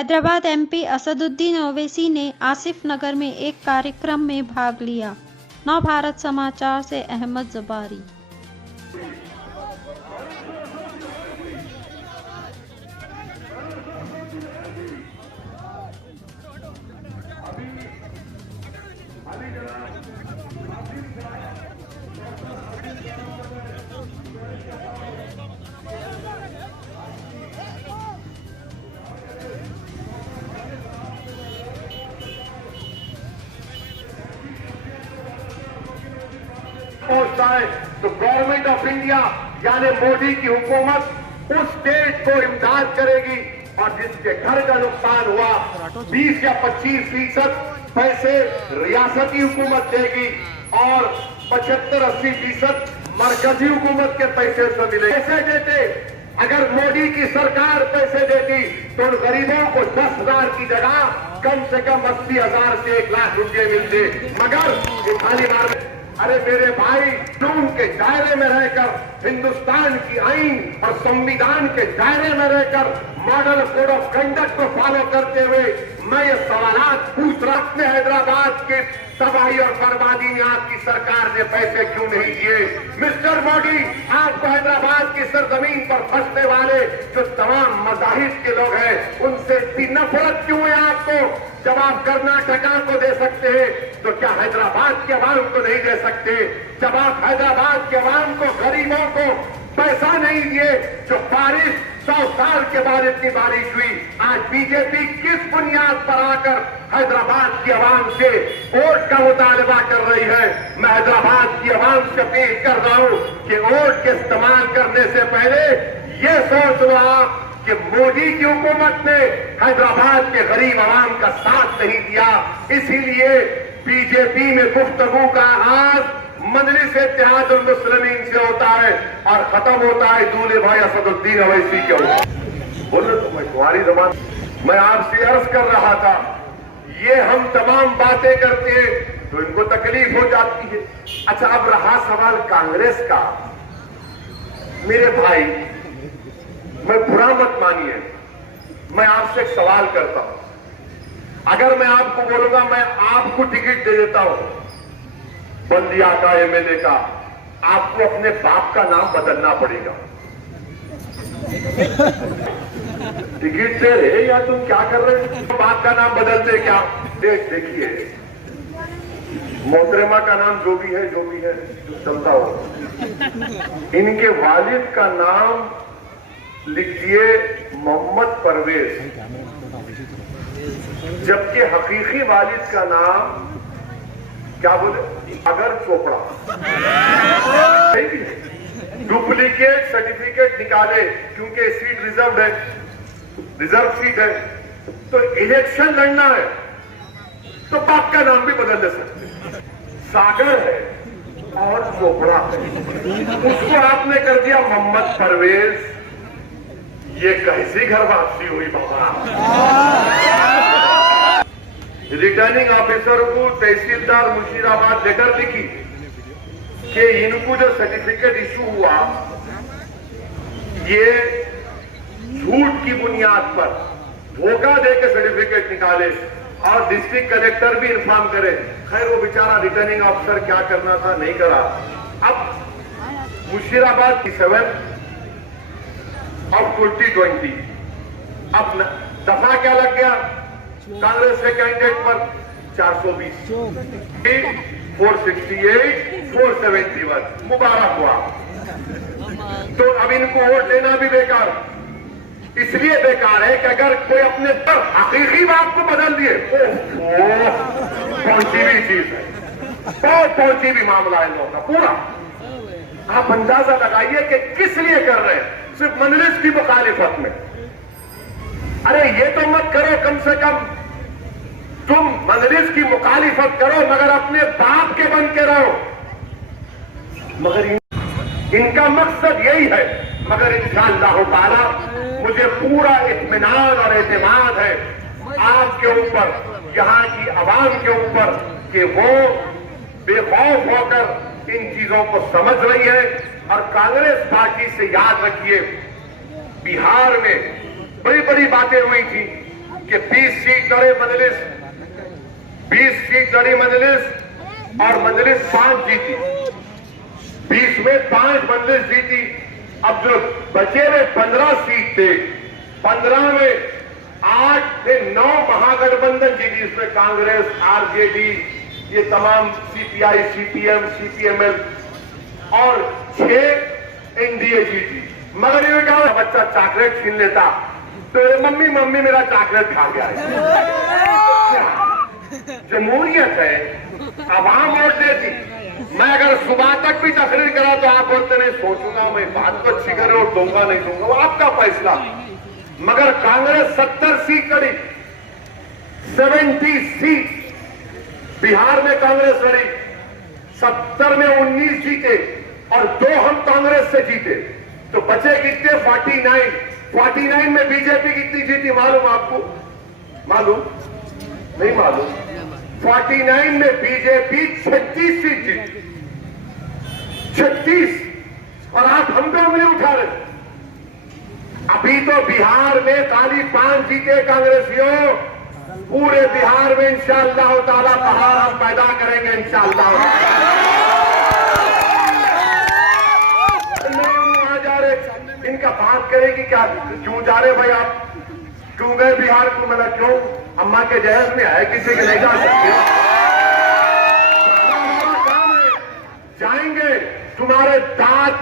Hyderabad MP Asaduddin Owaisi ने आसिफ नगर में एक कार्यक्रम में भाग लिया। नव भारत समाचार से अहमद जबारी। पहुंचता है तो गवर्नमेंट ऑफ इंडिया यानी मोदी की हुकूमत उस स्टेट को इमदाद करेगी और जिसके घर का नुकसान हुआ 20 या 25% पैसे रियासती हुकूमत देगी और 75-80% मरकजी हुकूमत के पैसे से मिले। पैसे देते अगर मोदी की सरकार पैसे देती तो उन गरीबों को 10,000 की जगह कम से कम 80,000 से 1 लाख रुपए मिलते। मगर ये खाली मार अरे मेरे भाई, कानून के दायरे में रहकर हिंदुस्तान की आईन और संविधान के दायरे में रहकर मॉडल कोड ऑफ कंडक्ट को फॉलो करते हुए मैं ये सवालात पूछ रहा हूं, हैदराबाद के तबाही और बर्बादी में आपकी सरकार ने पैसे क्यों नहीं दिए? मिस्टर मोदी, आपको हैदराबाद की सरजमीन पर फंसने वाले जो तमाम मज़ाहिब के लोग हैं उनसे इतनी नफरत क्यों है आपको? जब आप कर्नाटका को दे सकते हैं तो क्या हैदराबाद के अवाम को नहीं दे सकते? जब आप हैदराबाद के अवाम को, गरीबों को पैसा नहीं दिए, जो बारिश 100 साल के बाद इतनी बारिश हुई, आज बीजेपी किस बुनियाद पर आकर हैदराबाद की आवाम से वोट का मुतालबा कर रही है? मैं हैदराबाद की आवाम से अपील कर रहा हूं कि वोट के इस्तेमाल करने से पहले ये सोच लो कि मोदी की हुकूमत ने हैदराबाद के गरीब आवाम का साथ नहीं दिया। इसीलिए बीजेपी में गुफ्तगू का आगाज मजलिस इत्तेहादुल मुस्लिमीन से होता है और खत्म होता है दूल्हे भाई असदुद्दीन ओवैसी के बोले तो मैं तुम्हारी जबान मैं आपसे अर्ज कर रहा था, ये हम तमाम बातें करते हैं तो इनको तकलीफ हो जाती है। अच्छा, अब रहा सवाल कांग्रेस का। मेरे भाई, मैं बुरा मत मानिए, मैं आपसे एक सवाल करता हूं। अगर मैं आपको बोलूंगा मैं आपको टिकट दे देता हूं बल्दिया का, एमएलए का, आपको अपने बाप का नाम बदलना पड़ेगा। टिकट दे रहे या तुम क्या कर रहे हो? बाप का नाम बदलते क्या? देखिए, मोहतरमा का नाम जो भी है चलता हो। इनके वालिद का नाम लिखिए मोहम्मद परवेज, जबकि हकीकी वालिद का नाम क्या बोले? अगर चोपड़ा। डुप्लीकेट सर्टिफिकेट निकाले क्योंकि सीट रिजर्व सीट है, तो इलेक्शन लड़ना है तो बाप का नाम भी बदल दे सकते। सागर है और चोपड़ा है, उसको आपने कर दिया मोहम्मद परवेज। ये कैसी घर वापसी हुई बाबा? रिटर्निंग ऑफिसर को तहसीलदार मुशीराबाद लेटर लिखी कि इनको जो सर्टिफिकेट इशू हुआ ये झूठ की बुनियाद पर धोखा देकर सर्टिफिकेट निकाले और डिस्ट्रिक्ट कलेक्टर भी इन्फॉर्म करे। खैर, वो बेचारा रिटर्निंग ऑफिसर क्या करना था नहीं करा। अब मुशीराबाद की 7 of 2020 अब दफा क्या लग गया कांग्रेस के कैंडिडेट पर? 420, 468, 471। मुबारक हुआ। तो अब इनको वोट देना भी बेकार, इसलिए बेकार है कि अगर कोई अपने पर हकीकी बात को बदल दिए, पहुंची भी चीज है, बहुत पहुंची भी मामला इन लोगों का पूरा। आप अंदाजा लगाइए कि किस लिए कर रहे हैं, सिर्फ मजलिस की मुखालिफत में। अरे ये तो मत करो, कम से कम तुम मजलिस की मुखालिफत करो मगर अपने बाप के बन के रहो। मगर इनका मकसद यही है। मगर इंशाअल्लाह ताला मुझे पूरा इत्मीनान और एतमाद है आपके ऊपर, यहाँ की आवाम के ऊपर, कि वो बेखौफ होकर इन चीजों को समझ रही है। और कांग्रेस पार्टी से याद रखिए, बिहार में बड़ी बड़ी बातें हुई थी कि 20 सीट लड़े मजलिस, 20 सीट लड़ी मजलिस और मजलिस 5 जीती, 20 में 5 मजलिस जीती। अब जो बचे हुए 15 सीट थे, 15 में 8 से 9 महागठबंधन जीती, इसमें कांग्रेस, आरजेडी, ये तमाम सीपीआई, सीपीएम, सीपीएमएल और 6 एनडीए जीती। मगर ये कहा बच्चा चॉकलेट छीन लेता तो मम्मी मम्मी मेरा चॉकलेट खा गया। जमहूरियत है, आवाम वोट देती। मैं अगर सुबह तक भी तकरीर करा तो आप बोलते नहीं, सोचूंगा मैं, बात तो अच्छी करे और दूंगा नहीं दूंगा, वो आपका फैसला। मगर कांग्रेस 70 सीट लड़ी, 70 सीट बिहार में कांग्रेस लड़ी, 70 में 19 जीते और 2 हम कांग्रेस से जीते, तो बचे कितने? 49। 49 में बीजेपी कितनी जीती मालूम आपको? मालूम नहीं? मालूम? 49 में बीजेपी 36 सीट जीती, 36, और आप हम पे उंगली उठा रहे। अभी तो बिहार में खाली 5 जीते कांग्रेसियों, पूरे बिहार में इंशाअल्लाह ताला पहाड़ हम पैदा करेंगे इंशाअल्लाह। नहीं आ जा रहे, इनका बात करेगी क्या? क्यों जा रहे भाई आप? क्यों गए बिहार को? मतलब क्यों? अम्मा के जहेज में आए, किसी के नहीं जा सकते। हमारा काम है, जाएंगे। तुम्हारे दांत,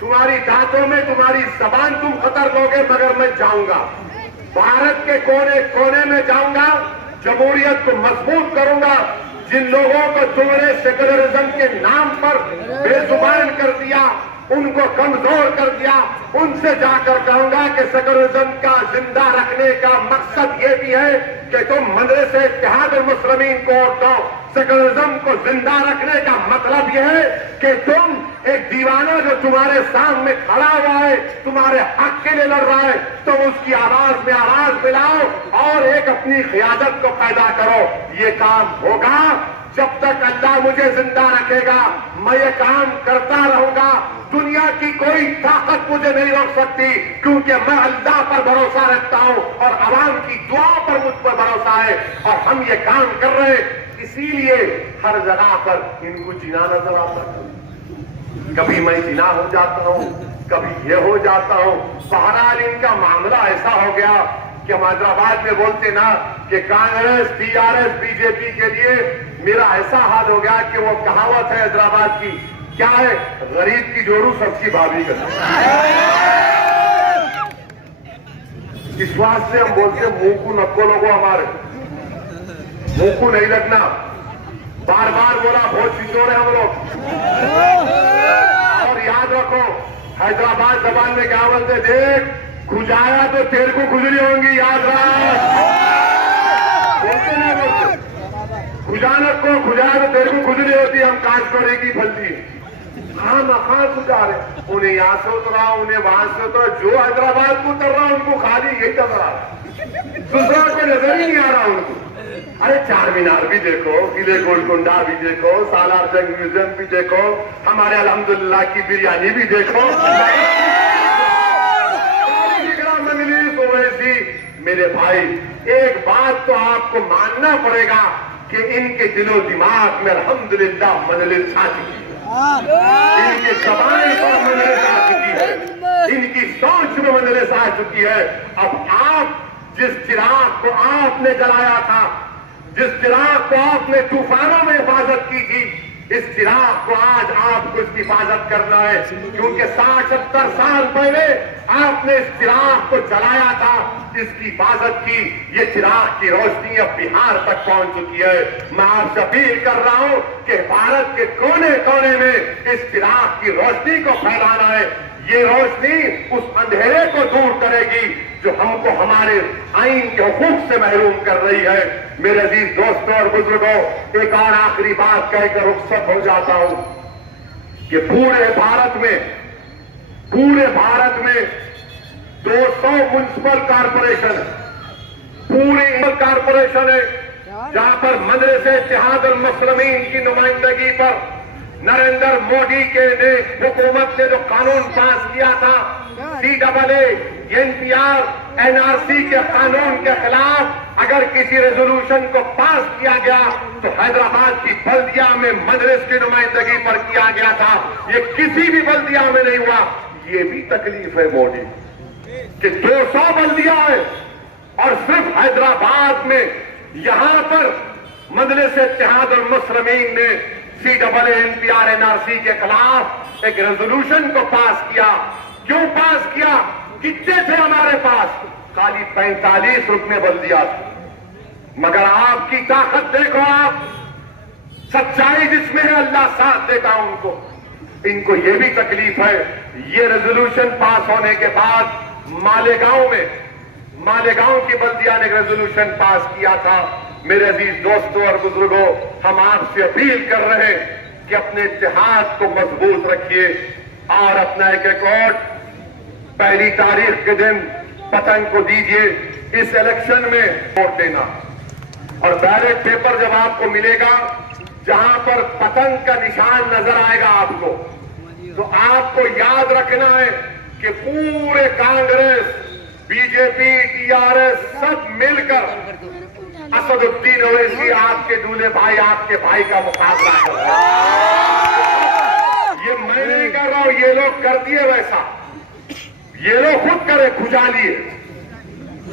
तुम्हारी दांतों में तुम्हारी जबान तुम खतर दोगे, मगर मैं जाऊंगा, भारत के कोने कोने में जाऊंगा, जमहूरियत को मजबूत करूंगा। जिन लोगों को तुमने सेकुलरिज्म के नाम पर बेजुबान कर दिया, उनको कमजोर कर दिया, उनसे जाकर कहूंगा कि सेकुलरिज्म का जिंदा रखने का मकसद ये भी है कि तुम मदरसे इत्तेहाद मुस्लिमीन को वोट दो। सेकुलरिज्म को जिंदा रखने का मतलब यह है कि तुम एक दीवाना जो तुम्हारे सामने खड़ा हुआ है, तुम्हारे हक के लिए लड़ रहा है, तुम उसकी आवाज में आवाज मिलाओ और एक अपनी क़ियादत को पैदा करो। ये काम होगा जब तक अल्लाह मुझे जिंदा रखेगा, मैं ये काम करता रहूंगा। दुनिया की कोई ताकत मुझे नहीं रोक सकती, क्योंकि मैं अल्लाह पर भरोसा रखता हूं और अवाम की दुआओं पर मुझ पर भरोसा है, और हम ये काम कर रहे हैं। इसीलिए हर जगह पर इनको जिना नजर आता है, कभी मैं जिना हो जाता हूं, कभी ये हो जाता हूं। बहरहाल इनका मामला ऐसा हो गया कि हम हैदराबाद में बोलते ना कि कांग्रेस, टीआरएस, बीजेपी के लिए मेरा ऐसा हाल हो गया कि वो कहावत है हैदराबाद की, क्या है? गरीब की जोरू सबकी भाभी करती। इस वास्ते हम बोलते मुंह को नको लोगो, हमारे मुंह को नहीं लगना। बार बार बोला बहुत सिंचोर है हम लोग। और याद रखो, हैदराबाद जबान में क्या बोलते? देख खुजाया तो तेरे को खुजली होंगी, याद रख। बोलते नहीं बोलते? खुजानत को खुजाया तो तेरे को खुजली होती, हम कांच कोड़े की फलती। हाँ मकान खुजा रहे, उन्हें यहां से उतरा, उन्हें वहां से उतरा, जो हैदराबाद को उतर रहा उनको खाली यही नजर आ रहा, दूसरा कोई नजर ही नहीं आ रहा उनको। अरे चार मीनार भी देखो, किले गोलकुंडा भी देखो, सालार जंग म्यूजियम भी देखो, हमारे अल्हम्दुलिल्लाह की बिरयानी भी देखो। वैसी मेरे भाई, एक बात तो आपको मानना पड़ेगा कि इनके दिलो दिमाग में अल्हम्दुलिल्लाह मजलिस छा चुकी है, इनके जबान पर मजलिस आ चुकी है, इनकी सोच में मजलिस आ चुकी है। अब आप जिस चिराग को आपने जलाया था, जिस चिराग को आपने तूफानों में हिफाजत की थी, इस चिराग को आज आपको इसकी हिफाजत करना है, क्योंकि 60-70 साल पहले आपने इस चिराग को जलाया था, इसकी हिफाजत की। ये चिराग की रोशनी अब बिहार तक पहुंच चुकी है। मैं आपसे अपील कर रहा हूं कि भारत के कोने कोने में इस चिराग की रोशनी को फैलाना है। ये रोशनी उस अंधेरे को दूर करेगी जो हमको हमारे आइन के हुकूक से महरूम कर रही है। मेरे अजीज दोस्तों और बुजुर्गों, एक और आखिरी बात कहकर रुखसत हो जाता हूं कि पूरे भारत में 200 म्युनिसिपल कारपोरेशन, पूरी कारपोरेशन है जहां पर मदरसे इत्तेहाद मुस्लिमीन की नुमाइंदगी पर नरेंद्र मोदी के ने हुकूमत ने जो कानून पास किया था, CAA एनपीआर एनआरसी के कानून के खिलाफ अगर किसी रेजोल्यूशन को पास किया गया तो हैदराबाद की बल्दिया में मजलिस की नुमाइंदगी पर किया गया था। ये किसी भी बल्दिया में नहीं हुआ। ये भी तकलीफ है मोदी कि 200 बल्दिया है और सिर्फ हैदराबाद में यहां पर मजलिस इत्तेहाद और मुस्लिमीन ने CAA-NPR NRC के खिलाफ एक रेजोल्यूशन को पास किया। क्यों पास किया? कितने थे हमारे पास? खाली 45 रुकने बल्दिया थे। मगर आपकी ताकत देखो आप, सच्चाई जिसमें है अल्लाह साथ देता उनको। इनको ये भी तकलीफ है। ये रेजोल्यूशन पास होने के बाद मालेगांव की बल्दिया ने रेजोल्यूशन पास किया था। मेरे अजीज दोस्तों और बुजुर्गों, हम आपसे अपील कर रहे हैं कि अपने इत्तेहाद को मजबूत रखिए और अपना एक वोट पहली तारीख के दिन पतंग को दीजिए। इस इलेक्शन में वोट देना और बैलेट पेपर जब आपको मिलेगा जहां पर पतंग का निशान नजर आएगा आपको, तो आपको याद रखना है कि पूरे कांग्रेस, बीजेपी, TRS सब मिलकर असदुद्दीन ओवैसी आपके दूल्हे भाई, आपके भाई का मुकाबला कर रहे हैं। ये मैं नहीं कर रहा हूं, ये लोग कर दिए वैसा। ये लोग खुद करें, खुजालिए,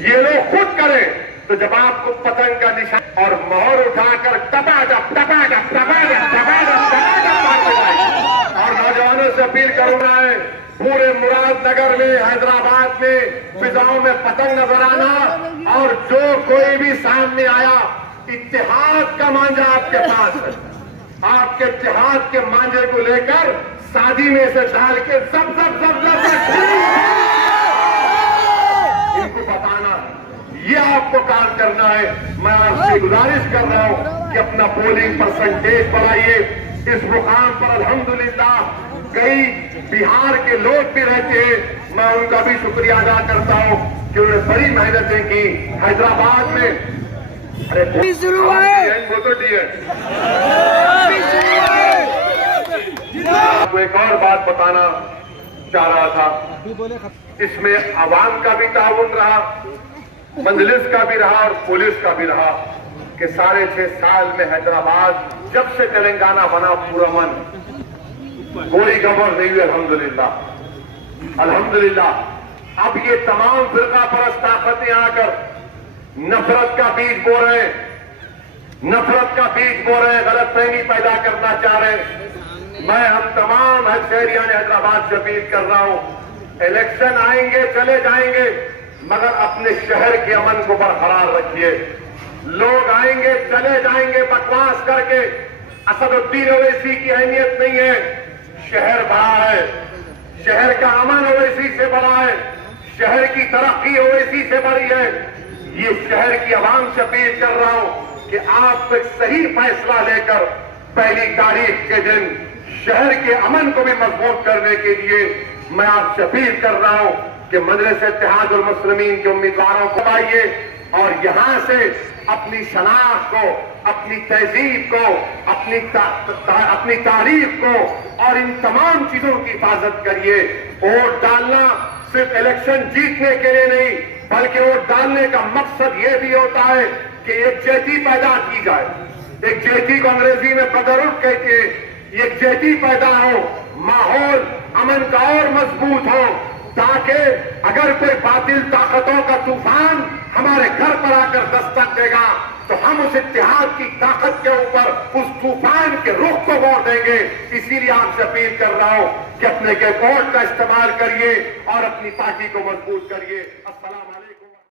ये लोग खुद करें। तो जब आपको पतंग का निशान और मोहर उठाकर टपाटप टपाटप टपाटप टपाटप टपाटप और नौजवानों से अपील करूंगा है, पूरे मुरादनगर में, हैदराबाद में फिजाओं में पतंग नजर आना और जो कोई भी सामने आया, इत्तेहाद का मांझा आपके पास है। आपके इत्तेहाद के मांझे को लेकर शादी में से डाल के सब इनको बताना, ये आपको काम करना है। मैं आपसे गुजारिश कर रहा हूं कि अपना पोलिंग परसेंटेज बढ़ाइए। इस मुकाम पर अल्हम्दुलिल्लाह कई बिहार के लोग भी रहते हैं। मैं उनका भी शुक्रिया अदा करता हूं कि उन्होंने बड़ी मेहनतें की हैदराबाद में। अरे शुरू है वो तो डी है। आपको एक और बात बताना चाह रहा था, इसमें अवाम का भी ताउन रहा, मजलिस का भी रहा और पुलिस का भी रहा कि 6.5 साल में हैदराबाद जब से तेलंगाना बना पूरा मन कोई गड़बड़ नहीं हुई। अल्हम्दुलिल्लाह अल्हम्दुलिल्लाह। अब ये तमाम फिरका परस्त ताकतें आकर नफरत का बीज बो रहे हैं, नफरत का बीज बो रहे हैं, गलतफहमी पैदा करना चाह रहे हैं। मैं हम तमाम शहरियां हैदराबाद से अपील कर रहा हूं, इलेक्शन आएंगे चले जाएंगे मगर अपने शहर के अमन को बरकरार रखिए। लोग आएंगे चले जाएंगे बकवास करके, असदुद्दीन ओवैसी की अहमियत नहीं है। शहर बड़ा है, शहर का अमन ओवैसी से बड़ा है, शहर की तरक्की ओवैसी से बड़ी है। ये शहर की आवाम से अपील कर रहा हूं कि आप एक सही फैसला लेकर पहली तारीख के दिन शहर के अमन को भी मजबूत करने के लिए मैं आपसे अपील कर रहा हूं कि मजलिस इत्तेहाद और मुस्लिमीन के उम्मीदवारों को आइए और यहां से अपनी शनाख्त को, अपनी तहजीब को, अपनी तारीख को और इन तमाम चीजों की हिफाजत करिए। वोट डालना सिर्फ इलेक्शन जीतने के लिए नहीं, बल्कि वोट डालने का मकसद ये भी होता है कि एक जेती पैदा की जाए। एक जेती को अंग्रेजी में ब्रदरहुड कहते हैं। एक जेती पैदा हो, माहौल अमन का और मजबूत हो, ताकि अगर कोई बातिल ताकतों का तूफान हमारे घर पर आकर दस्तक देगा तो हम उस इत्तेहाद की ताकत के ऊपर उस तूफान के रुख को मोड़ देंगे। इसीलिए आपसे अपील कर रहा हूं कि अपने के वोट का इस्तेमाल करिए और अपनी पार्टी को मजबूत करिए। अस्सलाम वालेकुम।